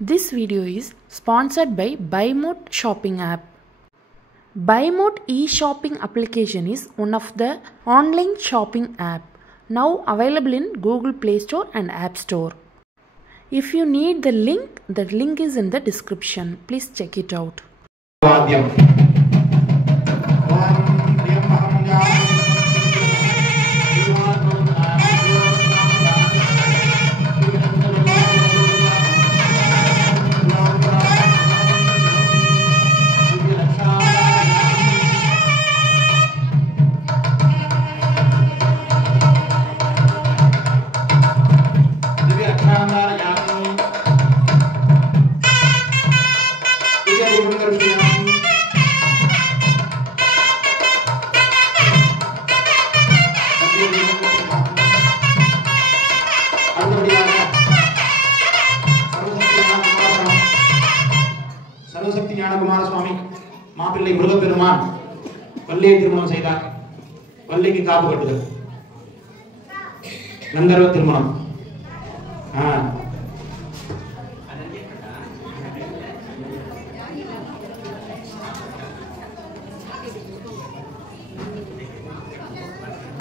This video is sponsored by BuyMote shopping app. BuyMote e-shopping application is one of the online shopping app now available in Google Play Store and App Store. If you need the link is in the description. Please check it out. சர்வசக்தி ஞானகுமார சுவாமி மாப்பிள்ளை முருகப்பெருமான் வள்ளியை திருமணம் செய்தார். வள்ளிக்கு காப்பு கட்டுதல், கந்தர்வ திருமணம்.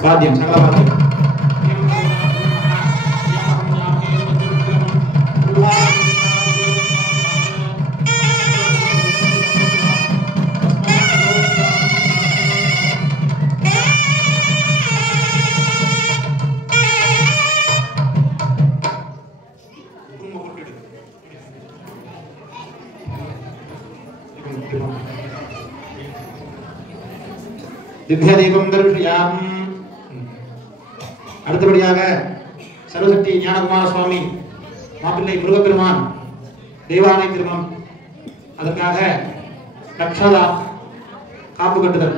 வாத்தியம் சகல வாத்தியம். திவ்யதீபம் தரிசயாம். அடுத்தபடியாக சர்வசக்தி ஞானகுமார சுவாமி மாப்பிள்ளை முருகப்பெருமான் தெய்வானை திருமணம், அதற்காக கட்சதா காப்பு கட்டுதல்.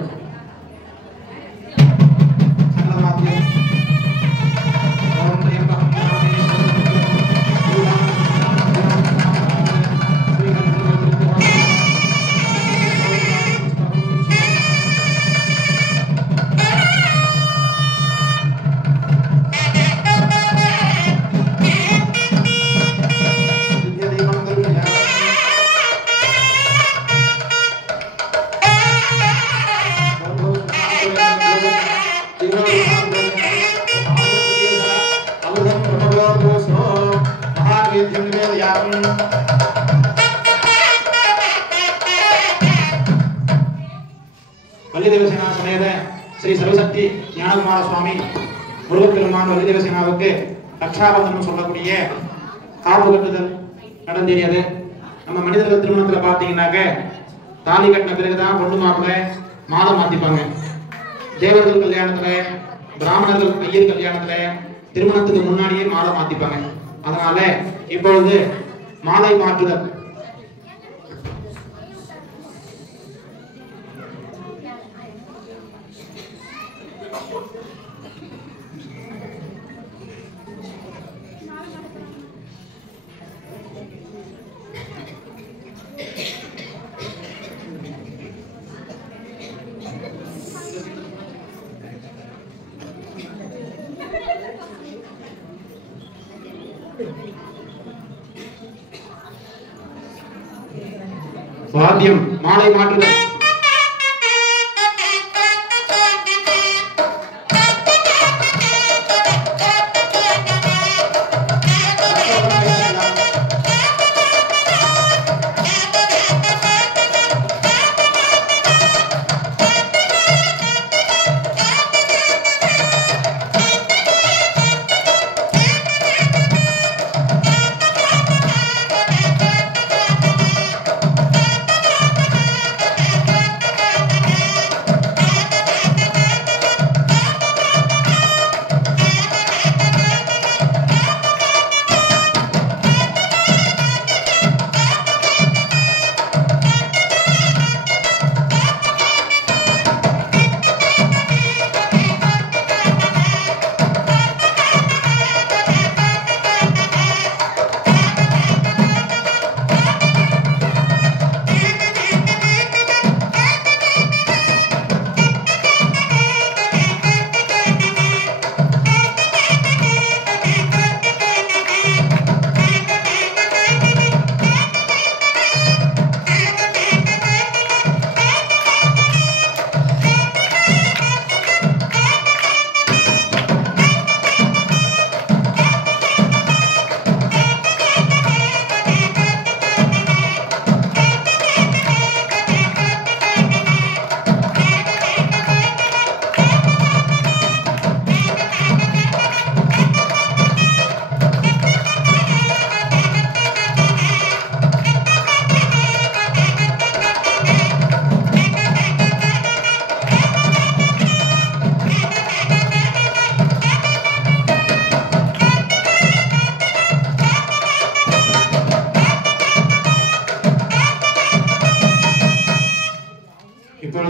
வள்ளி தேவசேனா சமேத ஸ்ரீ சர்வசக்தி ஞானகுமார சுவாமி முருகப்பெருமான் வள்ளி தேவசேனாவுக்கு ரக்ஷாபந்தனம் சொல்லக்கூடிய காப்பு கட்டுதல் நடந்தேறியது. நம்ம மனிதர்கள் திருமணத்துல பாத்தீங்கன்னாக்க தாலி கட்டின பிறகுதான் பொண்ணு மாப்பிள்ளை மாலை மாத்திப்பாங்க. தேவர்கள் கல்யாணத்துல, பிராமணர்கள் ஐயர் கல்யாணத்துல திருமணத்துக்கு முன்னாடியே மாலை மாத்திப்பாங்க. அதனால இப்பொழுது மாலை மாற்றுதல். வாத்தியம் மாலை மாற்றுதல்.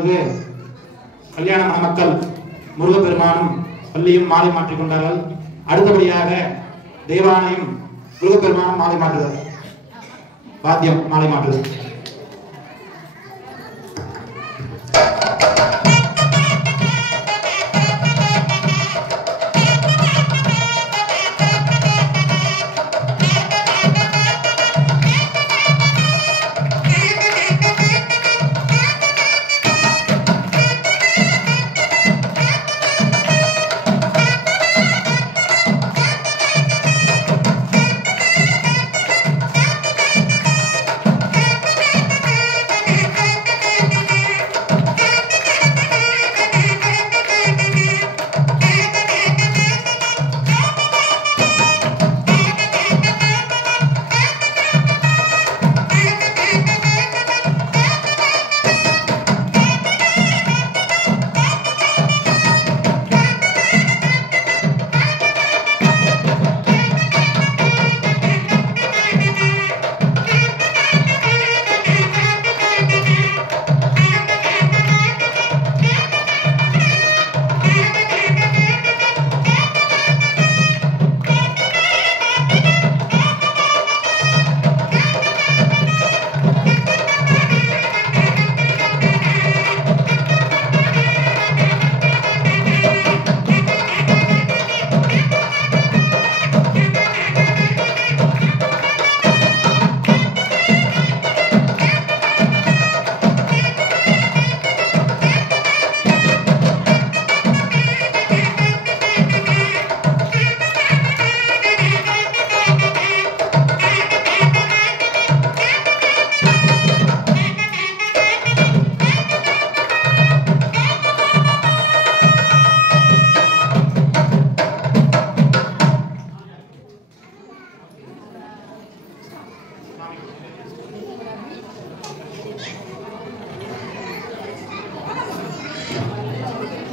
இப்பொழுது கல்யாண மணமக்கள் முருகப்பெருமானும் பள்ளியும் மாலை மாற்றிக் கொண்டார்கள். அடுத்தபடியாக தேவானையும் முருகப்பெருமானும் மாலை மாற்றுதல், வாத்தியம் மாலை மாற்றுதல்.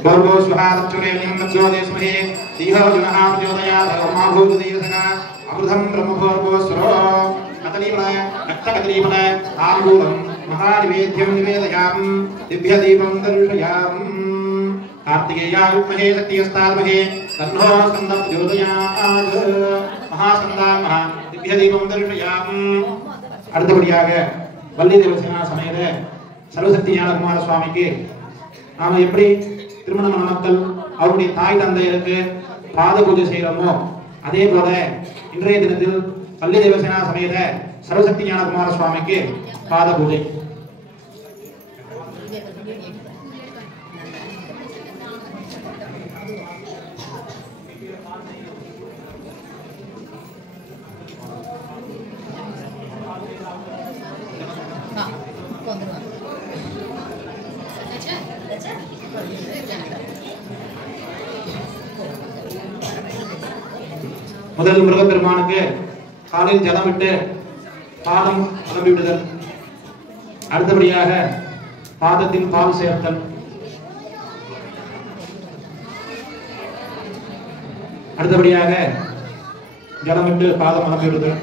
भर्गो स्वहारच्युरेण्यं मत्स्योदेस्महे दीहो जुनः प्रचोदयात् धर्माभूतदीर्घना अमृतं ब्रह्मभोर्गोस्रो कदलीफलाय रक्तकदलीफलाय ताम्बूलं महानिवेद्यं निवेदयामि दिव्यदीपं दर्शयामि कार्तिकेयायुग्महे शक्तियस्ताद्महे तन्नो स्कन्दं प्रचोदयात् महास्कन्दाय महा दिव्यदीपं दर्शयामि அடுத்தபடியாக வள்ளி தேவசேனா சமேத சர்வசக்தி ஞானகுமார சுவாமிக்கு நாம எப்படி திருமண மணமக்கள் அவருடைய தாய் தந்தையருக்கு பாத பூஜை செய்யறோமோ அதே போல இன்றைய தினத்தில் வள்ளி தேவசேனா சமேத சர்வசக்தி ஞானகுமார சுவாமிக்கு பாத பூஜை. முதல் முருகப்பெருமானுக்கு காலில் ஜலமிட்டு பாதம் அலம்பி விடுதல், அடுத்தபடியாக பாதத்தில் பால் சேர்த்தல், அடுத்தபடியாக ஜலமிட்டு பாதம் அலம்பி விடுதல்,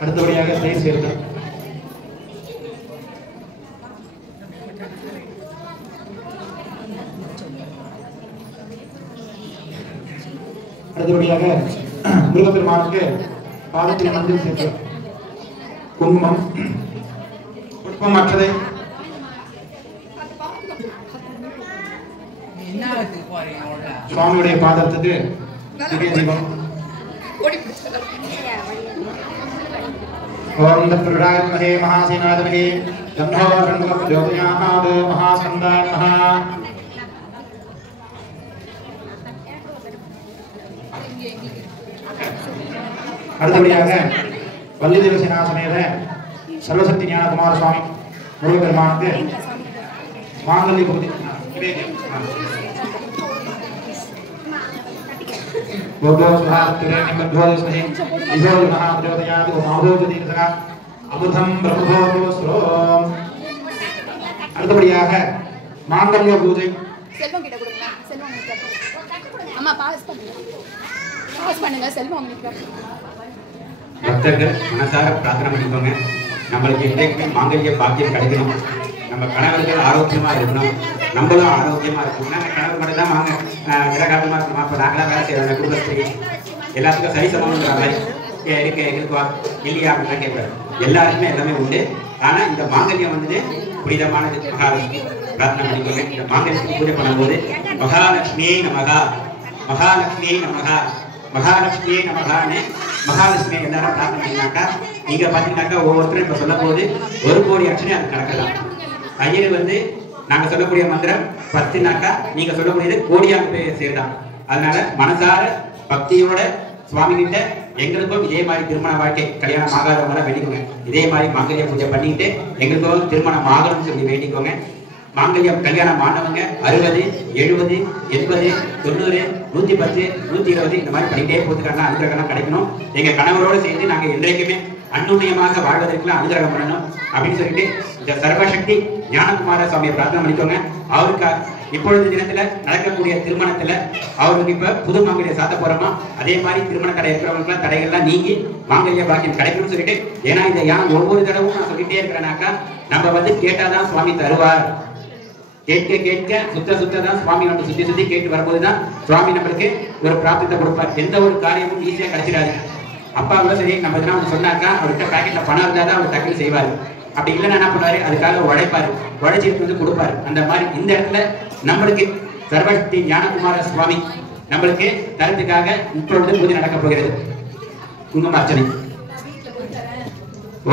அடுத்தபடியாக தயிர் சேர்த்தல், அடுத்தபடியாக முருகப்பெருமானுக்கு பாதத்தில் மஞ்சள் சேர்த்து குங்குமம் புஷ்பம் மற்றதை சுவாமியுடைய பாதத்துக்கு திவ்ய தீபம். ஓம் தத்பிருடாத்மஹே மகாசேனாதிபதே தன்னோ ஷண்முக பிரச்சோதயாத் மகாஸ்கந்தாய நமः. அடுத்தபடியாக வள்ளி தேவசேனா சமேத சர்வசக்தி ஞானகுமார சுவாமி முருகப்பெருமானுக்கு மாங்கல்ய பூஜை அடுத்தபடியாக மாங்கல்ய பூஜை. செல்வம் கிட்ட கொடுங்க. செல்வம் அம்மா பாஸ் பண்ணுங்க. செல்வம் பக்தர்கள் மனசார பிரார்த்தனை பண்ணிக்கோங்க. நம்மளுக்கு இன்றைக்கு மாங்கல்ய பாக்கியம் கிடைக்கணும். நம்ம கணவர்கள் ஆரோக்கியமா இருக்கணும், நம்மளும் ஆரோக்கியமா இருக்கணும். நாங்கள் கணவர் மட்டும் தான் வாங்க நிறகாட்டமா இருக்கணும், அப்போ நாங்களாம் வேலை செய்யறோம் குடும்பஸ்திரி எல்லாத்துக்கும் சரி சமம்ன்ற மாதிரி இருக்க எங்களுக்கு இல்லையா அப்படின்லாம் கேட்கக்கூடாது. எல்லாருக்குமே எல்லாமே உண்டு. ஆனா இந்த மாங்கல்யம் வந்துட்டு புனிதமானது. மகாலட்சுமி பிரார்த்தனை பண்ணிக்கோங்க. இந்த மாங்கல்யத்துக்கு பூஜை பண்ணும்போது மகாலட்சுமியே நமகா, மகாலட்சுமியே நமகா, மகாலட்சுமியே நமகான்னு மகாலட்சுமியை எல்லாரும் பிரார்த்தனை பண்ணினாக்கா நீங்க பாத்தீங்கன்னாக்கா ஒவ்வொருத்தரும் இப்ப சொல்லும் போது 1 கோடி அர்ச்சனை அது கணக்கலாம். ஐயர் வந்து நாங்க சொல்லக்கூடிய மந்திரம் 10னாக்கா நீங்க சொல்லக்கூடியது கோடியாக போய் சேரலாம். அதனால மனசார பக்தியோட சுவாமி கிட்ட எங்களுக்கும் இதே மாதிரி திருமண வாழ்க்கை கல்யாணம் ஆகாதவங்க வேண்டிக்கோங்க. இதே மாதிரி மாங்கல்ய பூஜை பண்ணிட்டு எங்களுக்கும் திருமணம் ஆகணும்னு சொல்லி வேண்டிக்கோங்க. மாங்கல்யம் கல்யாணம் ஆனவங்க 60, 70, 80, 90, 110, 120 இந்த மாதிரி பண்ணிட்டே போறதுக்கான அனுகிரகம் கிடைக்கணும். எங்க கணவரோடு சேர்ந்து நாங்க என்றைக்குமே அன்னுண்ணியமாக வாழ்வதற்குலாம் அனுகிரகம் பண்ணணும் அப்படின்னு சொல்லிட்டு இந்த சர்வசக்தி ஞானகுமார சுவாமியை பிரார்த்தனை பண்ணிக்கோங்க. அவருக்கு இப்பொழுது தினத்துல நடக்கக்கூடிய திருமணத்துல அவருக்கு இப்ப புது மாங்கல்யம் சாத்த போறோமா, அதே மாதிரி திருமண தடை இருக்கிறவங்களுக்கு தடைகள்லாம் நீங்கி மாங்கல்ய பாக்கியம் கிடைக்கணும்னு சொல்லிட்டு, ஏன்னா இந்த யானம் ஒவ்வொரு தடவும் நான் சொல்லிட்டே இருக்கிறேனாக்கா நம்ம வந்து கேட்டாதான் சுவாமி தருவார். கேட்க கேட்க சுத்த தான் சுவாமி நம்ம சுத்தி கேட்டு வரும்போதுதான் சுவாமி நம்மளுக்கு ஒரு பிராப்தத்தை கொடுப்பார். எந்த ஒரு காரியமும் ஈஸியா கிடைச்சிடாது. அப்பா கூட சரி நம்ம எதனா ஒன்று சொன்னாக்கா அவர்கிட்ட பாக்கெட்ல பணம் இருந்தா தான் அவர் டக்குனு செய்வாரு. அப்படி இல்லைன்னா என்ன பண்ணுவாரு, அதுக்காக உழைப்பாரு, உழைச்சிட்டு வந்து கொடுப்பாரு. அந்த மாதிரி இந்த இடத்துல நம்மளுக்கு சர்வசக்தி ஞானகுமார சுவாமி நம்மளுக்கு தரத்துக்காக இப்பொழுது பூஜை நடக்க போகிறது. குங்கும அர்ச்சனை.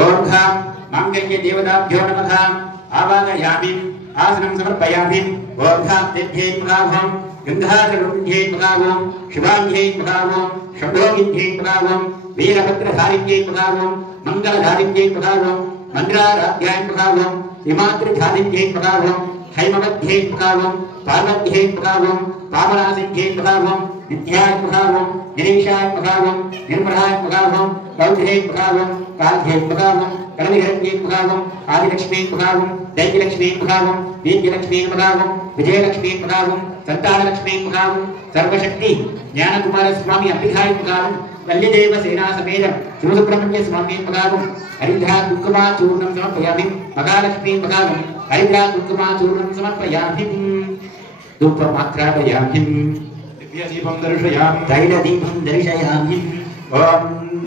ஓம் தாம் மாங்கல்ய தேவதாப்யோ நமஹ ஆவாகயாமி ஆசனம் சமர்ப்பயாமி. ஓம் தாம் தேவ்யே நமஹ கங்காதரே நமஹ சிவாங்கே நமஹ ஷடோகிங்கே நமஹ வீரபத்ரதாரிங்கே நமஹ மங்களதாரிங்கே நமஹ மந்திராராத்யாய நமஹ விமாத்ரிதாரிங்கே நமஹ ஹைமவத்யே நமஹ பார்வத்யே நமஹ பாவனாசிங்கே நமஹ நித்யாய நமஹ நிரீஷாய நமஹ நிர்மலாய நமஹ கௌதே நமஹ கால்யே நமஹ கரணிஹரண்யே நமஹ ஆதிலக்ஷ்மீ நமஹ தைத்யலக்ஷ்மீ நமஹ வீர்யலக்ஷ்மீ நமஹ விஜயலக்ஷ்மீ நமஹ சந்தானலக்ஷ்மீ நமஹ சர்வசக்தி ஞானகுமார சுவாமி அம்பிகாய நமஹ வல்லிதேவ சேனா சமேதம் சிவசுப்ரமணிய சுவாமி நமஹ ஹரித்ரா குங்குமா சூர்ணம் சமர்ப்பயாமி. மகாலட்சுமி நமஹ ஹரித்ரா குங்குமா சூர்ணம் சமர்ப்பயாமி. धूपमात्रापयामि दिव्यदीपं दर्शयामि तैलदीपं दर्शयामि. ओम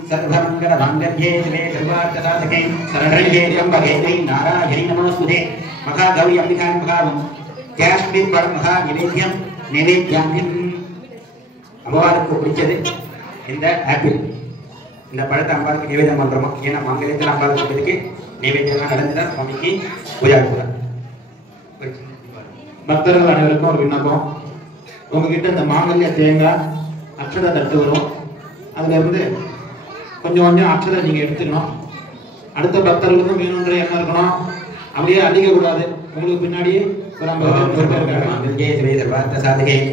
सर्वमंगलमांगल्ये शिवे सर्वार्थसाधके शरण्ये त्र्यंबके नारायणी नमोस्तुते. महागौरी अंबिकाय नमः. काश्मीर पर महा निवेद्यम निवेद्यामि. அம்பாளுக்கு பிடிச்சது இந்த ஆப்பிள். இந்த பழத்தை அம்பாளுக்கு நிவேதம் பண்றோம். ஏன்னா மாங்கல்யத்தில் அம்பாளுக்கு பிடிச்சதுக்கு நிவேதம் நடந்துதான் சுவாமிக்கு பூஜை கொடுக்குறோம். பக்தர்கள் அனைவருக்கும் ஒரு விண்ணப்பம். உங்ககிட்ட இந்த மாங்கல்ய தேங்காய் அக்ஷதை தட்டு வரும். அதுல இருந்து கொஞ்சம் கொஞ்சம் அக்ஷதை நீங்க எடுத்துக்கணும். அடுத்த பக்தர்களுக்கும் வேணுன்ற எண்ணம் இருக்கணும். அப்படியே அழிக்க கூடாது. உங்களுக்கு பின்னாடியே ஒரு 50 பேர்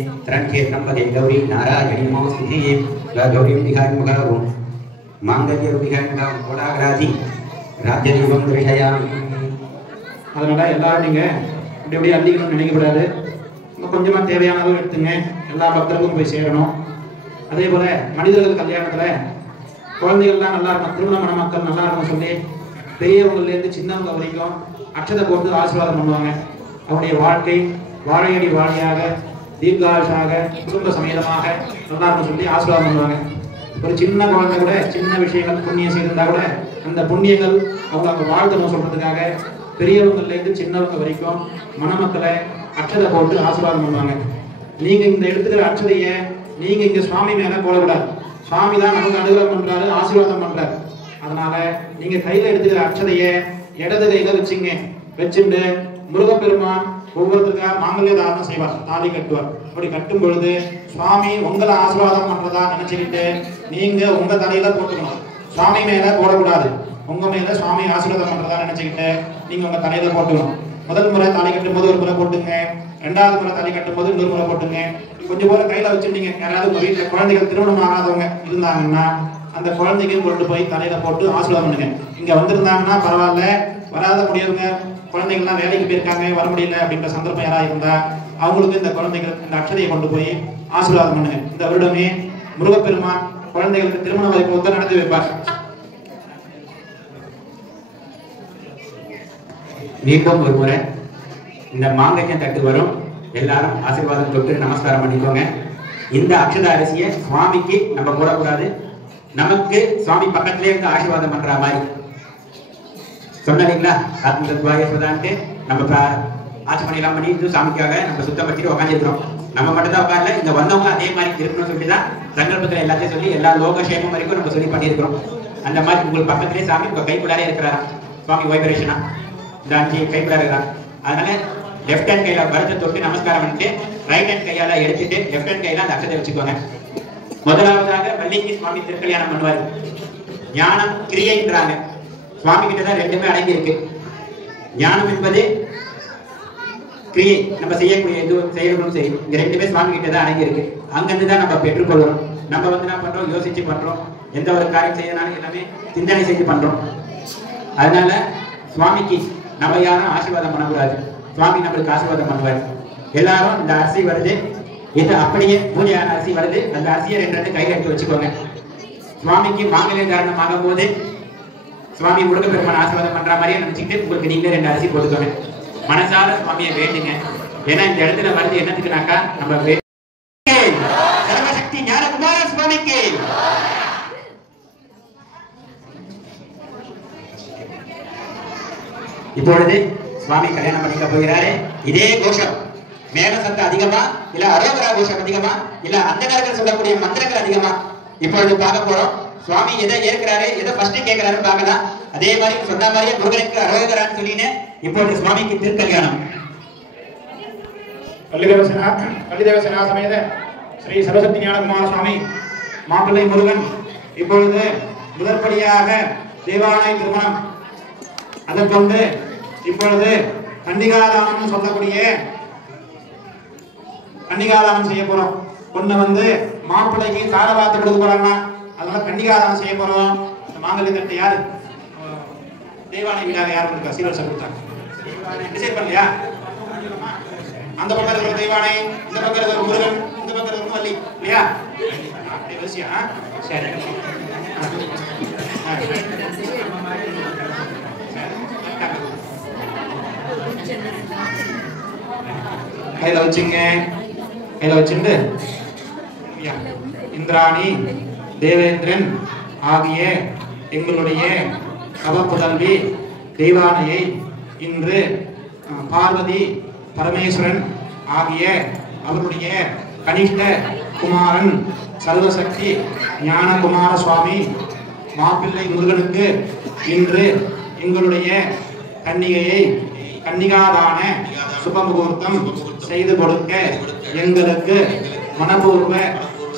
அதனால எல்லாரும் நீங்க அப்படியே அள்ளிக்கணும்னு நினைக்கக்கூடாது. கொஞ்சமா தேவையான அளவு எடுத்துங்க. எல்லா பக்தர்களுக்கும் போய் சேரணும். அதே போல மனிதர்கள் கல்யாணத்துல குழந்தைகள்லாம் நல்லா இருக்கும், திருமணமான மக்கள் நல்லா இருக்கும் சொல்லி பெரியவங்கள்ல இருந்து சின்னவங்க வரைக்கும் அக்ஷதை போட்டு ஆசீர்வாதம் பண்ணுவாங்க. அவருடைய வாழ்க்கை வாழையடி வாழையாக தீர்காயுஷாக குடும்ப சமேதமாக நல்லா இருக்கும் சொல்லி ஆசீர்வாதம் பண்ணுவாங்க. ஒரு சின்ன குழந்தை கூட சின்ன விஷயங்கள் புண்ணியம் செய்திருந்தா கூட அந்த புண்ணியங்கள் அவங்க வாழ்த்தணும் சொல்றதுக்காக பெரியவங்கள்ல இருந்து சின்னவங்க வரைக்கும் மணமக்களை அக்ஷதை போட்டு ஆசீர்வாதம் பண்ணுவாங்க. நீங்க இந்த எடுத்துக்கிற அக்ஷதைய நீங்க இங்க சுவாமி மேல போடக்கூடாது. சுவாமி தான் நமக்கு அனுகிரகம் பண்றாரு, ஆசீர்வாதம் பண்றாரு. அதனால நீங்க கையில எடுத்துக்கிற அக்ஷதைய இடது கையில வச்சுங்க. வச்சுட்டு முருகப்பெருமான் ஒவ்வொருத்தருக்கா மாங்கல்ய தாரணம் செய்வார், தாலி கட்டுவார். அப்படி கட்டும் பொழுது சுவாமி உங்களை ஆசீர்வாதம் பண்றதா நினைச்சுக்கிட்டு நீங்க உங்க தலையில போட்டுக்கணும். சுவாமி மேல போடக்கூடாது. உங்க மேல சுவாமி ஆசீர்வாதம் பண்றதா நினைச்சுக்கிட்டு நீங்க உங்க தலையில போட்டுக்கணும். முதல் முறை தாலி கட்டும் போது ஒரு முறை போட்டுங்க. 2வது முறை தாலி கட்டும் போது இன்னொரு முறை போட்டுங்க. கொஞ்சம் போல கையில வச்சுட்டீங்க. யாராவது உங்க வீட்டுல குழந்தைகள் திருமணம் ஆகாதவங்க இருந்தாங்கன்னா அந்த குழந்தைக்கு கொண்டு போய் தலையில போட்டு ஆசீர்வாதம் பண்ணுங்க. இங்க வந்திருந்தாங்கன்னா பரவாயில்ல, வராத முடியவங்க குழந்தைகள்லாம் வேலைக்கு போயிருக்காங்க வர முடியல அப்படின்ற சந்தர்ப்பம் யாராவது இருந்தா அவங்களுக்கு இந்த குழந்தைகள் இந்த அக்ஷதையை கொண்டு போய் ஆசீர்வாதம் பண்ணுங்க. இந்த வருடமே முருகப்பெருமான் குழந்தைகளுக்கு திருமண வைபவத்தை நடத்தி வைப்பார். மீண்டும் ஒரு முறை இந்த மாங்கல்யம் தட்டு வரும். எல்லாரும் ஆசீர்வாதம் தொட்டு நமஸ்காரம் பண்ணிக்கோங்க. இந்த அக்ஷத அரிசியை சுவாமிக்கு நம்ம போடக்கூடாது. நமக்கு சுவாமி பக்கத்திலே இருந்து ஆசீர்வாதம் பண்ற மாதிரி சொன்னீங்களா? ஆத்மதத்வாயஸ்வதான்ட்டு நம்ம ஆச்சமணிலாம் பண்ணி இது சாமிக்காக நம்ம சுத்தம் வச்சுட்டு உட்காந்துருக்கிறோம். நம்ம மட்டும் தான் உட்கார்ல, இங்க வந்தவங்க அதே மாதிரி இருக்கணும்னு சொல்லிதான் சங்கல்பத்துல எல்லாத்தையும் சொல்லி எல்லா லோகக்ஷேமம் வரைக்கும் நம்ம சொல்லி பண்ணியிருக்கிறோம். அந்த மாதிரி உங்களுக்கு பக்கத்திலே சாமி உங்க கைக்குள்ளாரே இருக்கிறாரா சுவாமி வைப்ரேஷனா இந்த 5 கைக்குள்ளார இருக்கிறார். அதனால லெஃப்ட் ஹேண்ட் கையில வரத்தை தொட்டு நமஸ்காரம் பண்ணிட்டு ரைட் ஹேண்ட் கையால எடுத்துட்டு லெஃப்ட் ஹேண்ட் கையில அந்த அக்ஷதை வச்சுக்கோங்க. முதலாவதாக வள்ளிக்கு சுவாமி திருக்கல்யாணம் பண்ணுவார். ஞானம் கிரியைன்றாங்க. சுவாமி கிட்டதான் ரெண்டுமே அடங்கி இருக்கு. ஞானம் என்பது கிரியை, நம்ம செய்யக்கூடிய இது செய்யணும் சரி, இந்த ரெண்டுமே சுவாமி கிட்டதான் அடங்கி இருக்கு. அங்கிருந்து தான் நம்ம பெற்றுக்கொள்கிறோம். நம்ம வந்து என்ன பண்றோம்? யோசிச்சு பண்றோம். எந்த ஒரு காரியம் செய்யனாலும் எல்லாமே சிந்தனை செய்து பண்றோம். அதனால சுவாமிக்கு நம்ம யாரும் ஆசீர்வாதம் பண்ணக்கூடாது. சுவாமி நம்மளுக்கு ஆசீர்வாதம் பண்ணுவார். எல்லாரும் இந்த அரிசி வருது, இது அப்படியே பூஜையான அரிசி வருது. அந்த அரிசியை 2 கையில எடுத்து வச்சுக்கோங்க. சுவாமிக்கு மாங்கல்ய தாரணம் ஆகும் போது சுவாமி முருக பெருமான் ஆசீர்வாதம் பண்ற மாதிரியே நினைச்சுக்கிட்டு உங்களுக்கு நீங்களே 2 அரிசி போட்டுக்கோங்க. மனசார சுவாமியை வேண்டுங்க. ஏன்னா இந்த இடத்துல வருது என்னத்துக்குனாக்கா நம்ம சர்வசக்தி ஞானகுமார சுவாமிக்கு இப்பொழுது சுவாமி கல்யாணம் பண்ணிக்க போகிறாரு. இதே கோஷம் மேல சத்தம் அதிகமா இல்ல அரோகரா கோஷம் அதிகமா இல்ல அந்தகாரர்கள் சொல்லக்கூடிய மந்திரங்கள் அதிகமா இப்பொழுது பார்க்க போறோம். சுவாமி எதை ஏற்கிறாரு, எதை ஃபர்ஸ்ட் கேட்கிறாருன்னு பார்க்கலாம். அதே மாதிரி சொன்ன மாதிரியே முருகனுக்கு அரோகரான்னு சொல்லின்னு இப்பொழுது சுவாமிக்கு திருக்கல்யாணம். கலிதேவசனா சமேத ஸ்ரீ சரஸ்வதி ஞானகுமார சுவாமி மாப்பிள்ளை முருகன் இப்பொழுது முதற்படியாக தேவாலய திருமணம், அதற்கொண்டு இப்பொழுது கன்னிகாதானம் சொல்லக்கூடிய கன்னிகாதானம் செய்ய போறோம். பொண்ணு வந்து மாப்பிள்ளைக்கு தாரவாத்து கொடுக்க போறாங்க. அதனால கன்னிகாதானம் செய்ய போறோம். இந்த மாங்கல்ய தட்டு யாரு தேவாலய வீடாக யாரும் இருக்கா? சீரசம் கொடுத்தாங்க. டிசைட் பண்ணலையா? அந்த பக்கம் இருக்கிற தெய்வானை, இந்த பக்கம் இருக்கிற முருகன், இந்த பக்கம் இருக்கிற வள்ளி இல்லையா? சரி கையில வச்சுங்க. கையில வச்சுட்டு இந்திராணி தேவேந்திரன் ஆகிய எங்களுடைய அவப்புதல்வி தெய்வானையை இன்று பார்வதி பரமேஸ்வரன் ஆகிய அவருடைய கனிஷ்ட குமாரன் சர்வசக்தி ஞானகுமார சுவாமி மாப்பிள்ளை முருகனுக்கு இன்று எங்களுடைய கன்னிகையை கன்னிகாதான சுபமுகூர்த்தம் செய்து கொடுக்க எங்களுக்கு மனப்பூர்வ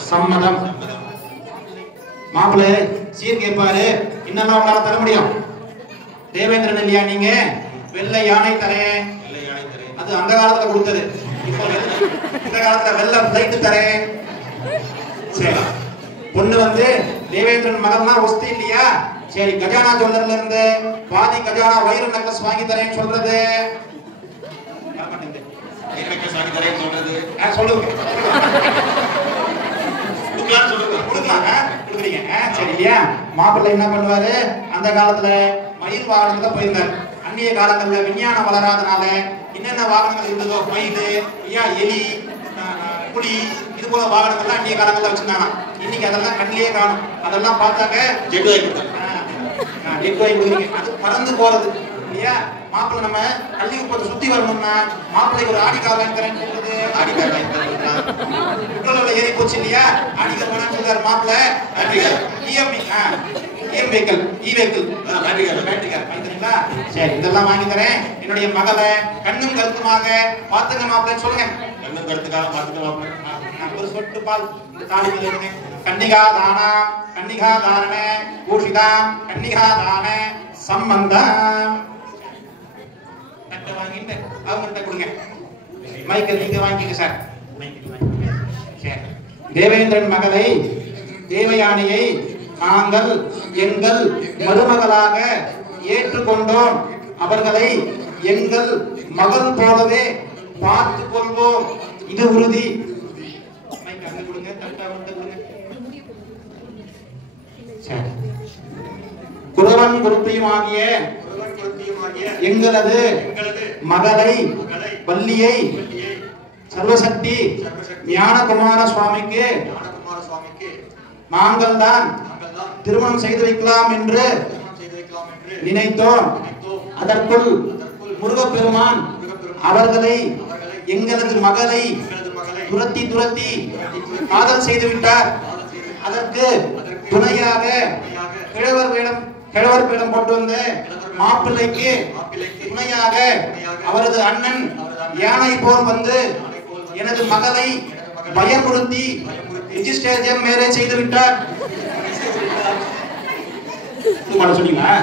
சம்மதம். மாப்பிள்ளை சீர் கேட்பாரு, என்னென்ன உங்களால தர முடியும்? தேவேந்திரன் இல்லையா நீங்க? வெள்ளை யானை தரேன். அது அந்த காலத்துல கொடுத்தது. இப்போ இந்த காலத்துல வெள்ளை பிளைட் தரேன். சரி, பொண்ணு வந்து தேவேந்திரன் மகன்னா ஒஸ்தி இல்லையா? சரி, கஜானா ஜுவல்லர்ல இருந்து பாதி கஜானா வைர நெக்லஸ் வாங்கி தரேன்னு சொல்றது. சொல்லுங்க சரி இல்லையா? மாப்பிள்ளை என்ன பண்ணுவாரு? அந்த காலத்துல மயில் வாகனத்துல போயிருந்தார். அந்நிய காலங்கள்ல விஞ்ஞானம் வளராதனால என்னென்ன வாகனங்கள் இருந்ததோ, மயில், எலி, புலி, இது போல வாகனங்கள்லாம் அந்நிய காலங்கள்ல வச்சிருந்தாங்க. இன்னைக்கு அதெல்லாம் கண்ணிலே காணும். அதெல்லாம் பார்த்தாக்க அது பறந்து போறது இல்லையா? மாப்பிள்ளை நம்ம கல்வி உற்பத்தி சுத்தி வரணும்னா மாப்பிள்ளை ஒரு ஆடிக்கார் வாங்கிக்கிறேன்னு சொல்றது. ஆடிக்கார் வாங்கிக்கிறேன் ஏறி போச்சு இல்லையா? ஆடிக்கார் வேணான்னு சொல்றாரு மாப்பிள்ளை. சரி, இதெல்லாம் வாங்கி தரேன். என்னுடைய மகளை கண்ணும் கருத்துமாக பாத்துங்க மாப்பிள்ளைன்னு சொல்லுங்க. கண்ணும் கருத்துக்காக பாத்துங்க மாப்பிள்ளை. ஒரு சொட்டு பால் தாலியில் இருக்கு. கன்னிகாதானா கன்னிகாதான பூஷிதாம் கன்னிகாதான சம்பந்தம். கட்ட வாங்கிட்டு அவங்கள்ட்ட கொடுங்க. மைக்கை நீங்க வாங்கிக்க சார். தேவேந்திரன் மகளை தேவயானையை நாங்கள் எங்கள் மருமகளாக ஏற்றுக்கொண்டோம். அவர்களை எங்கள் மகன் போலவே பார்த்துக் கொள்வோம். இது உறுதி. குரவன் குருப்பியுமாகிய எங்களது மகளை வள்ளியை சர்வசக்தி ஞானகுமார சுவாமிக்கு நாங்கள் தான் திருமணம் செய்து வைக்கலாம் என்று நினைத்தோம். அதற்குள் முருகப்பெருமான் அவர்களை எங்களது மகளை துரத்தி காதல் செய்து விட்டார். அதற்கு துணையாக கிழவர் வேடம் போட்டு வந்த மாப்பிள்ளைக்கு துணையாக அவரது அண்ணன் யானை போல் வந்து எனது மகளை பயமுறுத்தி ரிஜிஸ்ட்ரேஷன் மேரேஜ் செய்து விட்டார். சொன்னீங்களா?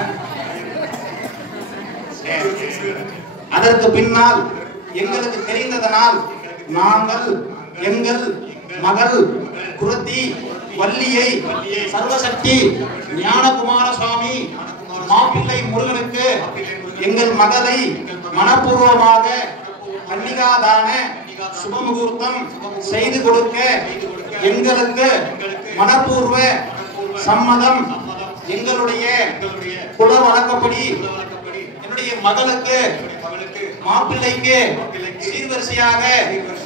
அதற்கு பின்னால் எங்களுக்கு தெரிந்ததனால் நாங்கள் எங்கள் மகள் குருத்தி வள்ளியை சர்வசக்தி ஞானகுமார சுவாமி மாப்பிள்ளை முருகனுக்கு எங்கள் மகளை மனப்பூர்வமாக கன்னிகாதான சுபமுகூர்த்தம் செய்து கொடுக்க எங்களுக்கு மனப்பூர்வ சம்மதம். எங்களுடைய குல வழக்கப்படி என்னுடைய மகளுக்கு மாப்பிள்ளைக்கு சீர்வரிசையாக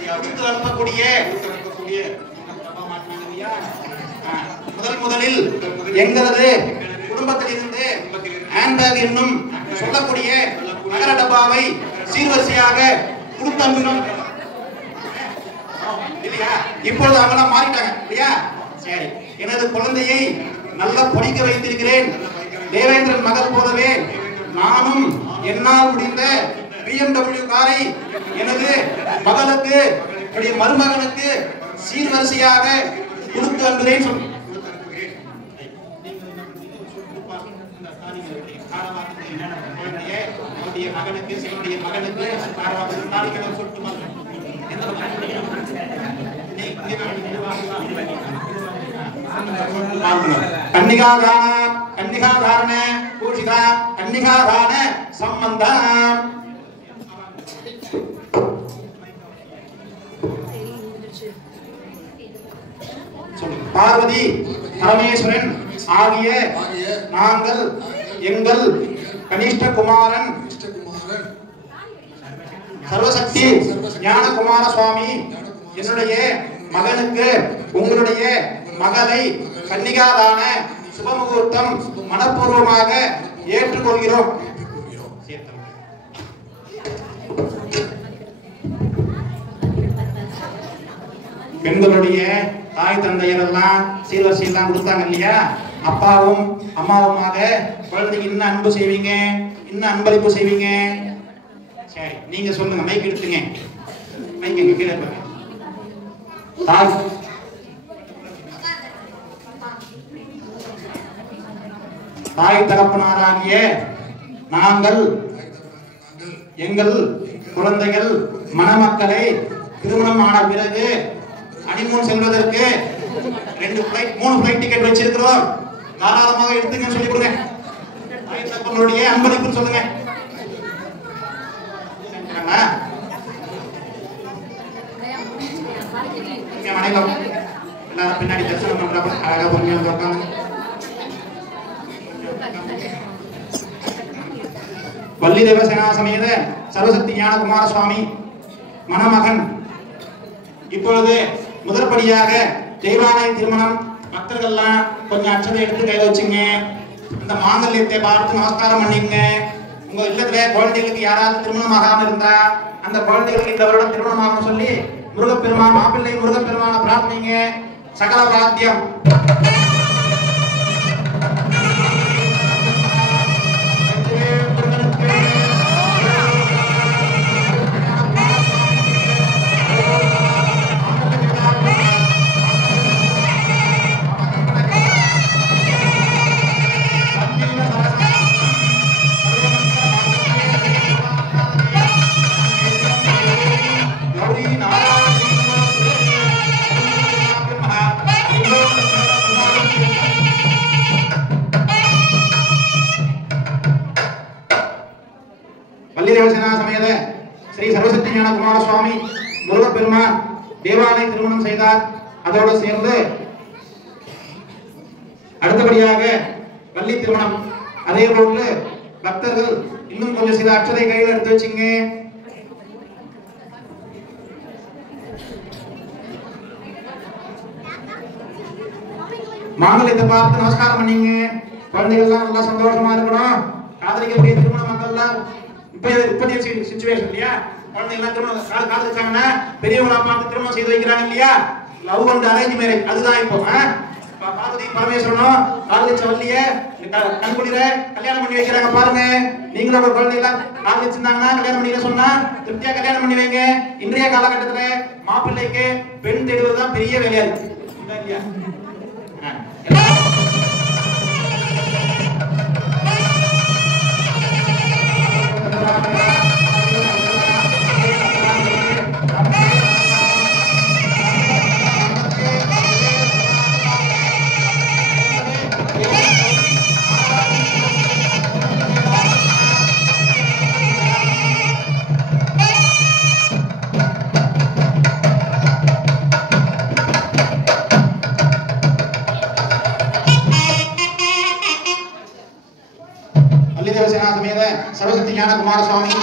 கொடுத்து அனுப்பக்கூடிய முதலில் எங்களது குடும்பத்தில் இருந்து ஹேண்ட்பேக் என்னும் சொல்லக்கூடிய நகர டப்பாவை சீர்வரிசையாக கொடுத்து அனுப்பினோம் இல்லையா? இப்பொழுது அவங்க மாறிட்டாங்க இல்லையா? சரி, எனது குழந்தையை நல்லா படிக்க வைத்திருக்கிறேன். தேவேந்திரன் மகள் போலவே நானும் என்னால் முடிந்த BMW காரை எனது மகளுக்கு மருமகனுக்கு சீர்வரிசையாக கொடுத்து அனுப்புகிறேன். மகனுக்கு கன்னிகாதாரண பூஷிதா கன்னிகாதான சம்பந்தம். பார்வதி பரமேஸ்வரன் ஆகிய நாங்கள் எங்கள் கனிஷ்ட குமாரன் சர்வசக்தி ஞானகுமார சுவாமி என்னுடைய மகனுக்கு உங்களுடைய மகளை கன்னிகாதான சுபமுகூர்த்தம் மனப்பூர்வமாக ஏற்றுக்கொள்கிறோம். பெண்களுடைய தாய் தந்தையர் எல்லாம் சீர்வரிசை எல்லாம் கொடுத்தாங்க இல்லையா? அப்பாவும் அம்மாவுமாக குழந்தைக்கு இன்னும் அன்பு செய்வீங்க, இன்னும் அன்பளிப்பு செய்வீங்க. சரி, நீங்க சொல்லுங்க. மைக் எடுத்துங்க. மைக் எங்க கீழே இருப்பாங்க. தாய் தகப்பனாராகிய நாங்கள் எங்கள் குழந்தைகள் மணமக்களை திருமணம் ஆன பிறகு ஹனிமூன் செல்வதற்கு 3 ஃளைட் டிக்கெட் வச்சிருக்கிறோம். தாராளமாக எடுத்துங்க சொல்லி கொடுங்க. தாய் தகப்பனுடைய அன்பளிப்பு சொல்லுங்க. எல்லாரும் பின்னாடி தரிசனம் பண்றப்ப அழகா பொறுமையா உட்கார்ந்து வள்ளி தேவசேனா சமேத சர்வசக்தி ஞானகுமார சுவாமி மணமகன் இப்பொழுது முதற்படியாக தெய்வானை திருமணம். பக்தர்கள்லாம் கொஞ்சம் அச்சதை எடுத்து கையில வச்சுங்க. இந்த மாங்கல்யத்தை பார்த்து நமஸ்காரம் பண்ணிங்க. உங்க இல்லத்துல குழந்தைகளுக்கு யாராவது திருமணம் ஆகாம இருந்தா அந்த குழந்தைகளுக்கு இந்த வருடம் திருமணம் ஆகும் சொல்லி முருகப்பெருமான் மாப்பிள்ளை முருகப்பெருமான பிரார்த்தனைங்க. சகல பிராத்தியம் வள்ளி தேவசேனா சமேத ஸ்ரீ சர்வசக்தி ஞானகுமார சுவாமி முருகப்பெருமான் தேவானை திருமணம் செய்தார். அதோடு சேர்ந்து அடுத்தபடியாக வள்ளி திருமணம். அதே போன்று பக்தர்கள் இன்னும் கொஞ்சம் சில அட்சதை கையில் எடுத்து வச்சுங்க. மாங்கல்யத்தை பார்த்து நமஸ்காரம் பண்ணீங்க. குழந்தைகள்லாம் நல்லா சந்தோஷமா இருக்கணும். காதலிக்கக்கூடிய திருமண மக்கள்லாம் இப்போதைய சிச்சுவேஷன் இல்லையா, குழந்தைகள்லாம் திருமணம் காதலிச்சாங்கன்னா பெரியவங்களா பார்த்து திருமணம் செய்து வைக்கிறாங்க இல்லையா, லவ் அண்ட் அரேஞ்ச் மேரேஜ். அதுதான் இப்போ பார்வதி பரமேஸ்வரனும் காதலிச்ச வள்ளிய கண்குளிர கல்யாணம் பண்ணி வைக்கிறாங்க பாருங்க. நீங்களும் ஒரு குழந்தைகளாம் காதலிச்சிருந்தாங்கன்னா கல்யாணம் பண்ணி சொன்னா திருப்தியா கல்யாணம் பண்ணி வைங்க. இன்றைய காலகட்டத்துல மாப்பிள்ளைக்கு பெண் தேடுவதுதான் பெரிய வேலையா இருக்கு இல்லையா? சரஸ்வதி ஞானகுமார சுவாமி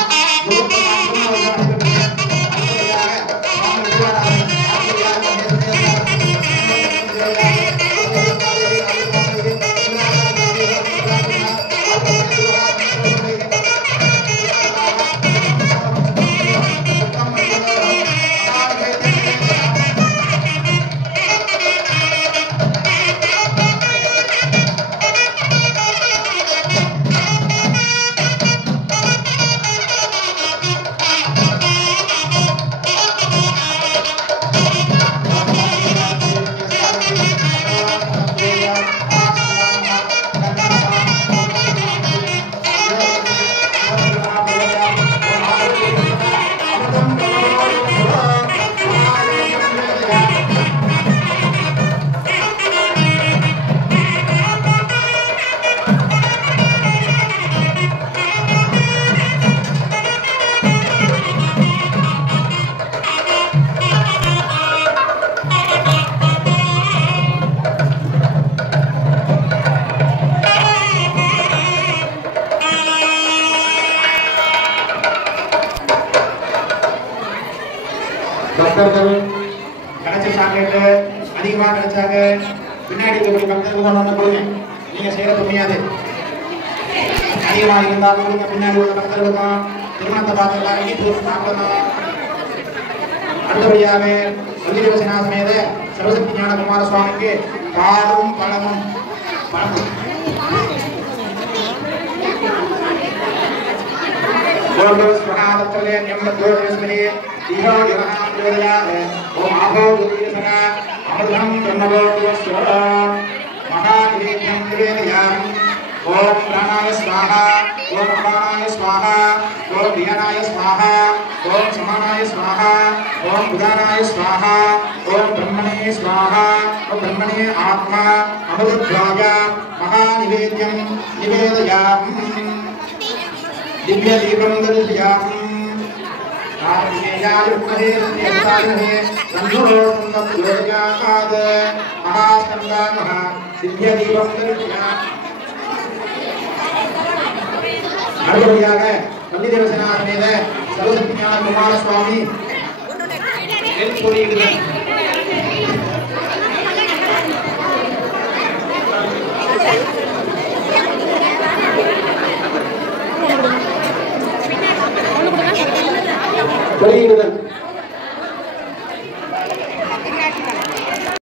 பக்தர்கள் கிடைச்ச சாக்லேட் அதிகமா கிடைச்சாங்க பின்னாடி இருக்கக்கூடிய பக்தர்கள் ஒண்ணு கொடுங்க. நீங்க செய்யற புண்ணியாது அதிகமா இருந்தாலும் கொடுங்க. பின்னாடி உள்ள பக்தர்கள் தான் திருமணத்தை பார்த்து எல்லாரும் வீட்டு சாப்பிடணும். அடுத்தபடியாக வள்ளிதேவசேனா சமேத சரஸ்வதி ஞானகுமார சுவாமிக்கு பாலும் பழமும் ओम प्राणाय स्वाहा ओम अपानाय स्वाहा ओम विहनाय स्वाहा ओम समानाय स्वाहा ओम उदानाय स्वाहा ओम ब्रह्मणे स्वाहा ओम ब्रह्मणे आत्मा अमृतद्वाय महानिवेद्यं निवेदयामि दिव्य दीपं दर्शयामि आत्मेयाय उपदेशयामि संघोषं प्रयोजयाद महास्कन्दामः दिव्य दीपं दर्शयामि அடுத்தபடியாக வள்ளிதேவசேனா சமேத சரஸ்வதி ஞானகுமார சுவாமி